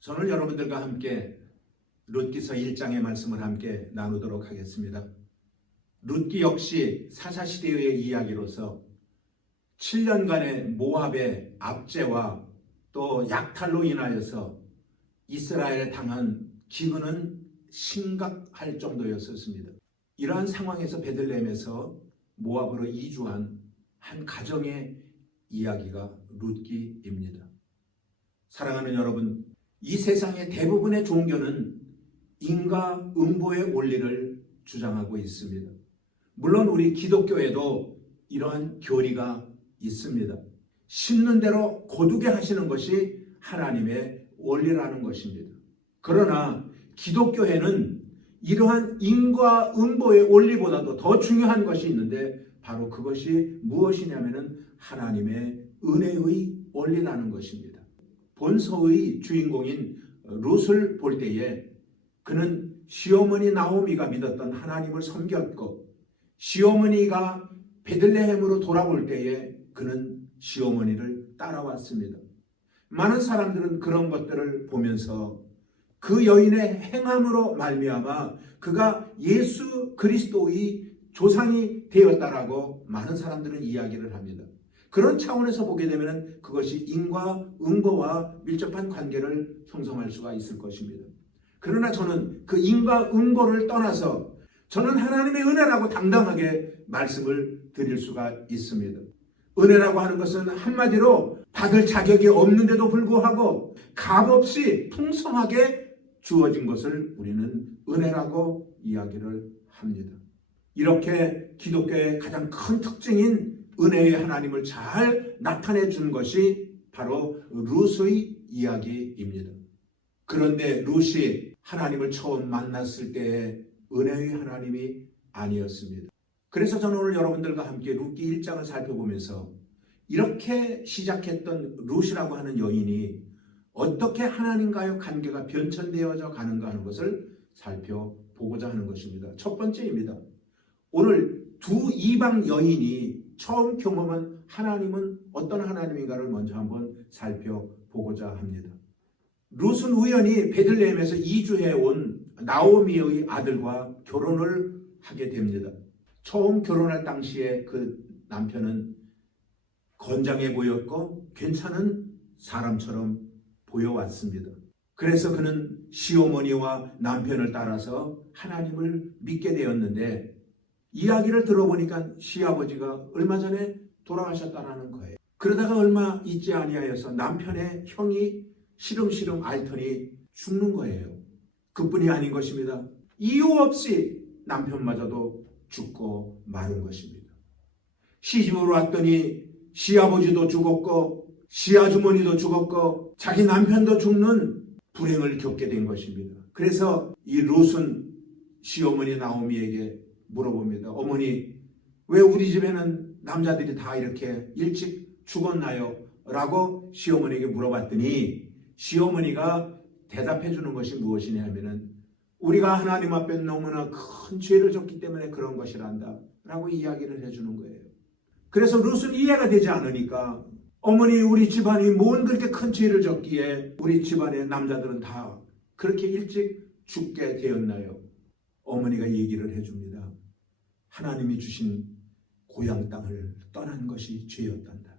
저는 여러분들과 함께 룻기서 1장의 말씀을 함께 나누도록 하겠습니다. 룻기 역시 사사시대의 이야기로서 7년간의 모압의 압제와 또 약탈로 인하여서 이스라엘에 당한 기근은 심각할 정도였었습니다. 이러한 상황에서 베들레헴에서 모압으로 이주한 한 가정의 이야기가 룻기입니다. 사랑하는 여러분, 이 세상의 대부분의 종교는 인과 응보의 원리를 주장하고 있습니다. 물론 우리 기독교에도 이러한 교리가 있습니다. 심는 대로 거두게 하시는 것이 하나님의 원리라는 것입니다. 그러나 기독교에는 이러한 인과 응보의 원리보다도 더 중요한 것이 있는데 바로 그것이 무엇이냐면 하나님의 은혜의 원리라는 것입니다. 본서의 주인공인 룻을 볼 때에 그는 시어머니 나오미가 믿었던 하나님을 섬겼고 시어머니가 베들레헴으로 돌아올 때에 그는 시어머니를 따라왔습니다. 많은 사람들은 그런 것들을 보면서 그 여인의 행함으로 말미암아 그가 예수 그리스도의 조상이 되었다라고 많은 사람들은 이야기를 합니다. 그런 차원에서 보게 되면 그것이 인과 응보와 밀접한 관계를 형성할 수가 있을 것입니다. 그러나 저는 그 인과 응보를 떠나서 저는 하나님의 은혜라고 당당하게 말씀을 드릴 수가 있습니다. 은혜라고 하는 것은 한마디로 받을 자격이 없는데도 불구하고 값없이 풍성하게 주어진 것을 우리는 은혜라고 이야기를 합니다. 이렇게 기독교의 가장 큰 특징인 은혜의 하나님을 잘 나타내 준 것이 바로 룻의 이야기입니다. 그런데 룻이 하나님을 처음 만났을 때의 은혜의 하나님이 아니었습니다. 그래서 저는 오늘 여러분들과 함께 룻기 1장을 살펴보면서 이렇게 시작했던 룻이라고 하는 여인이 어떻게 하나님과의 관계가 변천되어져 가는가 하는 것을 살펴보고자 하는 것입니다. 첫 번째입니다. 오늘 두 이방 여인이 처음 경험한 하나님은 어떤 하나님인가를 먼저 한번 살펴보고자 합니다. 룻은 우연히 베들레헴에서 이주해 온 나오미의 아들과 결혼을 하게 됩니다. 처음 결혼할 당시에 그 남편은 건장해 보였고 괜찮은 사람처럼 보여왔습니다. 그래서 그는 시어머니와 남편을 따라서 하나님을 믿게 되었는데 이야기를 들어보니까 시아버지가 얼마 전에 돌아가셨다는 거예요. 그러다가 얼마 있지 아니하여서 남편의 형이 시름시름 앓더니 죽는 거예요. 그뿐이 아닌 것입니다. 이유 없이 남편마저도 죽고 마는 것입니다. 시집으로 왔더니 시아버지도 죽었고 시아주머니도 죽었고 자기 남편도 죽는 불행을 겪게 된 것입니다. 그래서 이 룻은 시어머니 나오미에게 물어봅니다. 어머니, 왜 우리 집에는 남자들이 다 이렇게 일찍 죽었나요? 라고 시어머니에게 물어봤더니 시어머니가 대답해 주는 것이 무엇이냐 하면은 우리가 하나님 앞에 너무나 큰 죄를 졌기 때문에 그런 것이란다 라고 이야기를 해주는 거예요. 그래서 룻은 이해가 되지 않으니까 어머니, 우리 집안이 뭔 그렇게 큰 죄를 졌기에 우리 집안의 남자들은 다 그렇게 일찍 죽게 되었나요? 어머니가 얘기를 해줍니다. 하나님이 주신 고향 땅을 떠난 것이 죄였단다.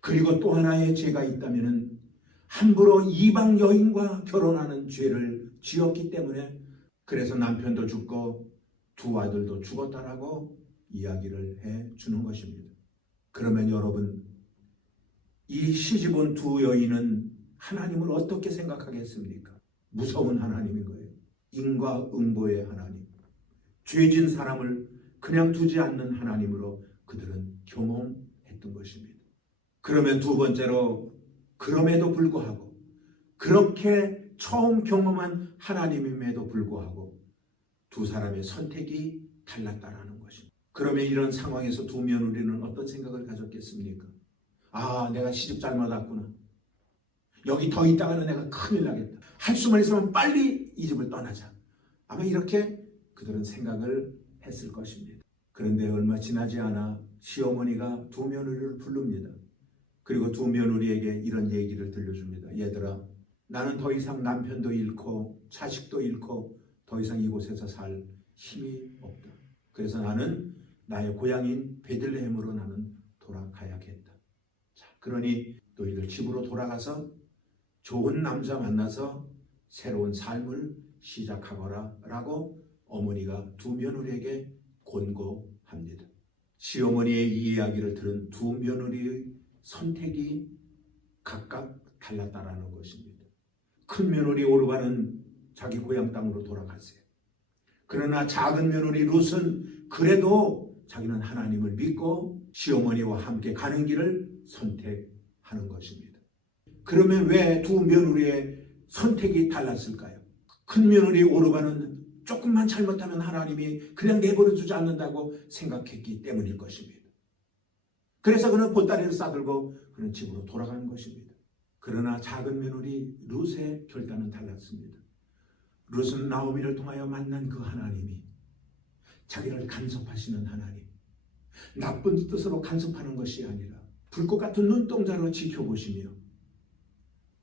그리고 또 하나의 죄가 있다면 함부로 이방 여인과 결혼하는 죄를 지었기 때문에 그래서 남편도 죽고 두 아들도 죽었다라고 이야기를 해주는 것입니다. 그러면 여러분, 이 시집온 두 여인은 하나님을 어떻게 생각하겠습니까? 무서운 하나님인 거예요. 인과 응보의 하나님. 죄진 사람을 그냥 두지 않는 하나님으로 그들은 경험했던 것입니다. 그러면 두 번째로 그럼에도 불구하고 그렇게 처음 경험한 하나님임에도 불구하고 두 사람의 선택이 달랐다라는 것입니다. 그러면 이런 상황에서 두 며느리는 어떤 생각을 가졌겠습니까? 아, 내가 시집 잘못 왔구나. 여기 더 있다가는 내가 큰일 나겠다. 할 수만 있으면 빨리 이 집을 떠나자. 아마 이렇게 그들은 생각을 했을 것입니다. 그런데 얼마 지나지 않아 시어머니가 두 며느리를 부릅니다. 그리고 두 며느리에게 이런 얘기를 들려줍니다. 얘들아, 나는 더 이상 남편도 잃고 자식도 잃고 더 이상 이곳에서 살 힘이 없다. 그래서 나는 나의 고향인 베들레헴으로 나는 돌아가야겠다. 자, 그러니 너희들 집으로 돌아가서 좋은 남자 만나서 새로운 삶을 시작하거라 라고 어머니가 두 며느리에게 권고합니다. 시어머니의 이 이야기를 들은 두 며느리의 선택이 각각 달랐다라는 것입니다. 큰 며느리 오르바는 자기 고향 땅으로 돌아갔어요. 그러나 작은 며느리 룻은 그래도 자기는 하나님을 믿고 시어머니와 함께 가는 길을 선택하는 것입니다. 그러면 왜 두 며느리의 선택이 달랐을까요? 큰 며느리 오르바는 조금만 잘못하면 하나님이 그냥 내버려 두지 않는다고 생각했기 때문일 것입니다. 그래서 그는 보따리를 싸들고 그는 집으로 돌아가는 것입니다. 그러나 작은 며느리 룻의 결단은 달랐습니다. 룻은 나오미를 통하여 만난 그 하나님이 자기를 간섭하시는 하나님, 나쁜 뜻으로 간섭하는 것이 아니라 불꽃 같은 눈동자로 지켜보시며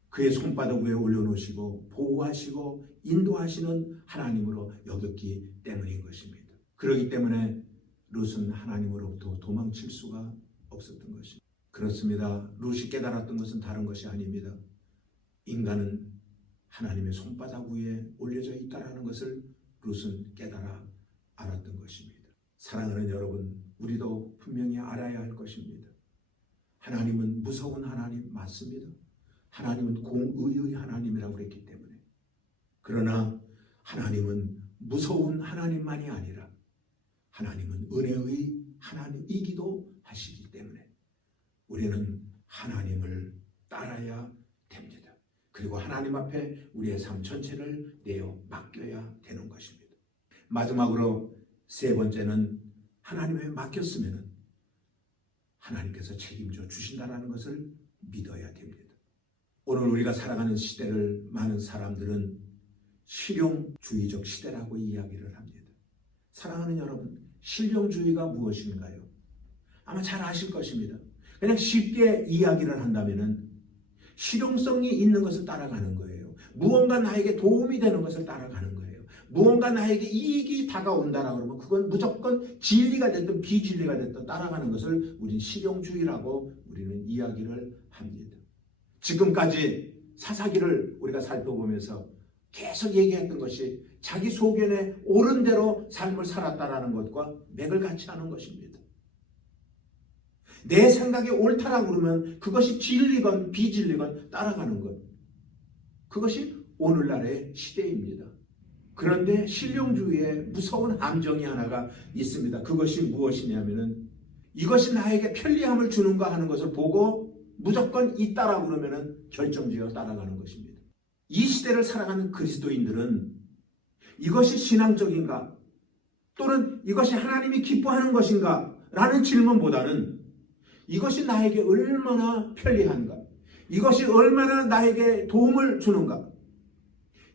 그의 손바닥 위에 올려놓으시고 보호하시고 인도하시는 하나님으로 여겼기 때문인 것입니다. 그렇기 때문에 룻은 하나님으로부터 도망칠 수가 없었던 것입니다. 그렇습니다. 룻이 깨달았던 것은 다른 것이 아닙니다. 인간은 하나님의 손바닥 위에 올려져 있다는 것을 룻은 깨달아 알았던 것입니다. 사랑하는 여러분, 우리도 분명히 알아야 할 것입니다. 하나님은 무서운 하나님 맞습니다. 하나님은 공의의 하나님이라고 그랬기 때문에. 그러나 하나님은 무서운 하나님만이 아니라 하나님은 은혜의 하나님이기도 하시기 때문에 우리는 하나님을 따라야 됩니다. 그리고 하나님 앞에 우리의 삶 전체를 내어 맡겨야 되는 것입니다. 마지막으로 세 번째는 하나님에 맡겼으면 하나님께서 책임져 주신다는 것을 믿어야 됩니다. 오늘 우리가 살아가는 시대를 많은 사람들은 실용주의적 시대라고 이야기를 합니다. 사랑하는 여러분, 실용주의가 무엇인가요? 아마 잘 아실 것입니다. 그냥 쉽게 이야기를 한다면 실용성이 있는 것을 따라가는 거예요. 무언가 나에게 도움이 되는 것을 따라가는 거예요. 무언가 나에게 이익이 다가온다라고 그러면 그건 무조건 진리가 됐든 비진리가 됐든 따라가는 것을 우리는 실용주의라고 우리는 이야기를 합니다. 지금까지 사사기를 우리가 살펴보면서 계속 얘기했던 것이 자기 소견에 옳은 대로 삶을 살았다라는 것과 맥을 같이 하는 것입니다. 내 생각이 옳다라고 그러면 그것이 진리건 비진리건 따라가는 것. 그것이 오늘날의 시대입니다. 그런데 실용주의에 무서운 함정이 하나가 있습니다. 그것이 무엇이냐면은 이것이 나에게 편리함을 주는가 하는 것을 보고 무조건 있다라고 그러면은 결정지어 따라가는 것입니다. 이 시대를 살아가는 그리스도인들은 이것이 신앙적인가 또는 이것이 하나님이 기뻐하는 것인가 라는 질문보다는 이것이 나에게 얼마나 편리한가, 이것이 얼마나 나에게 도움을 주는가,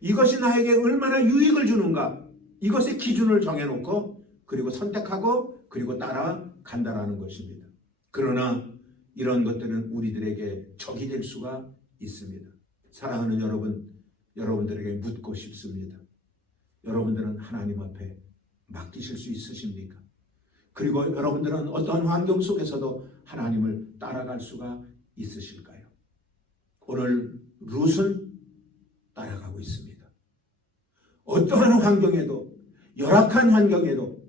이것이 나에게 얼마나 유익을 주는가, 이것의 기준을 정해놓고 그리고 선택하고 그리고 따라간다라는 것입니다. 그러나 이런 것들은 우리들에게 적이 될 수가 있습니다. 사랑하는 여러분, 여러분들에게 묻고 싶습니다. 여러분들은 하나님 앞에 맡기실 수 있으십니까? 그리고 여러분들은 어떤 환경 속에서도 하나님을 따라갈 수가 있으실까요? 오늘 룻은 따라가고 있습니다. 어떠한 환경에도, 열악한 환경에도,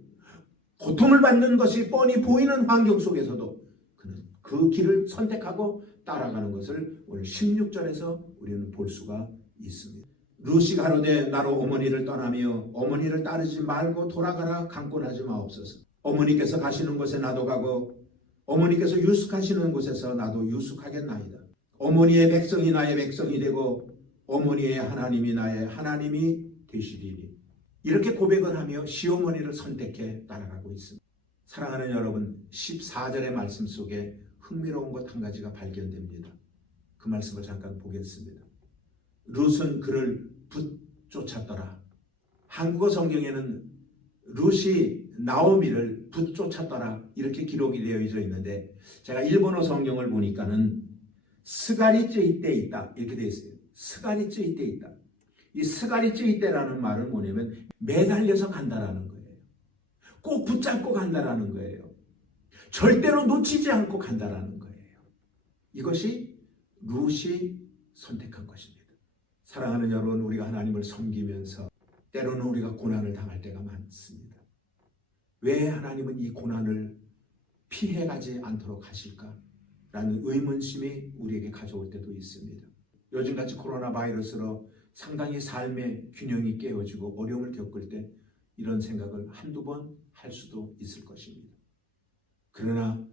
고통을 받는 것이 뻔히 보이는 환경 속에서도 그는 그 길을 선택하고 따라가는 것을 오늘 16절에서 우리는 볼 수가 있습니다. 룻이 가로되 나로 어머니를 떠나며 어머니를 따르지 말고 돌아가라 강권하지 마옵소서. 어머니께서 가시는 곳에 나도 가고 어머니께서 유숙하시는 곳에서 나도 유숙하겠나이다. 어머니의 백성이 나의 백성이 되고 어머니의 하나님이 나의 하나님이 되시리니. 이렇게 고백을 하며 시어머니를 선택해 따라가고 있습니다. 사랑하는 여러분, 14절의 말씀 속에 흥미로운 것 한 가지가 발견됩니다. 그 말씀을 잠깐 보겠습니다. 룻은 그를 붙쫓았더라. 한국어 성경에는 룻이 나오미를 붙쫓았더라 이렇게 기록이 되어져 있는데 제가 일본어 성경을 보니까는 스가리쯔 이때 있다 이렇게 되어 있어요. 스가리 쯔이 때 있다. 이 스가리 쯔이 때라는 말은 뭐냐면 매달려서 간다라는 거예요. 꼭 붙잡고 간다라는 거예요. 절대로 놓치지 않고 간다라는 거예요. 이것이 룻이 선택한 것입니다. 사랑하는 여러분, 우리가 하나님을 섬기면서 때로는 우리가 고난을 당할 때가 많습니다. 왜 하나님은 이 고난을 피해가지 않도록 하실까? 라는 의문심이 우리에게 가져올 때도 있습니다. 요즘같이 코로나 바이러스로 상당히 삶의 균형이 깨어지고 어려움을 겪을 때 이런 생각을 한두 번 할 수도 있을 것입니다. 그러나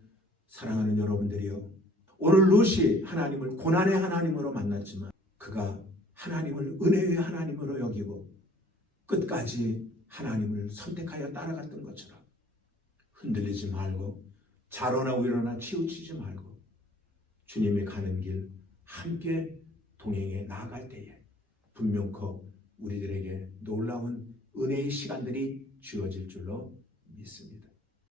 사랑하는 여러분들이요, 오늘 룻이 하나님을 고난의 하나님으로 만났지만 그가 하나님을 은혜의 하나님으로 여기고 끝까지 하나님을 선택하여 따라갔던 것처럼 흔들리지 말고 좌로나 우로나 치우치지 말고 주님이 가는 길 함께 동행해 나아갈 때에 분명코 우리들에게 놀라운 은혜의 시간들이 주어질 줄로 믿습니다.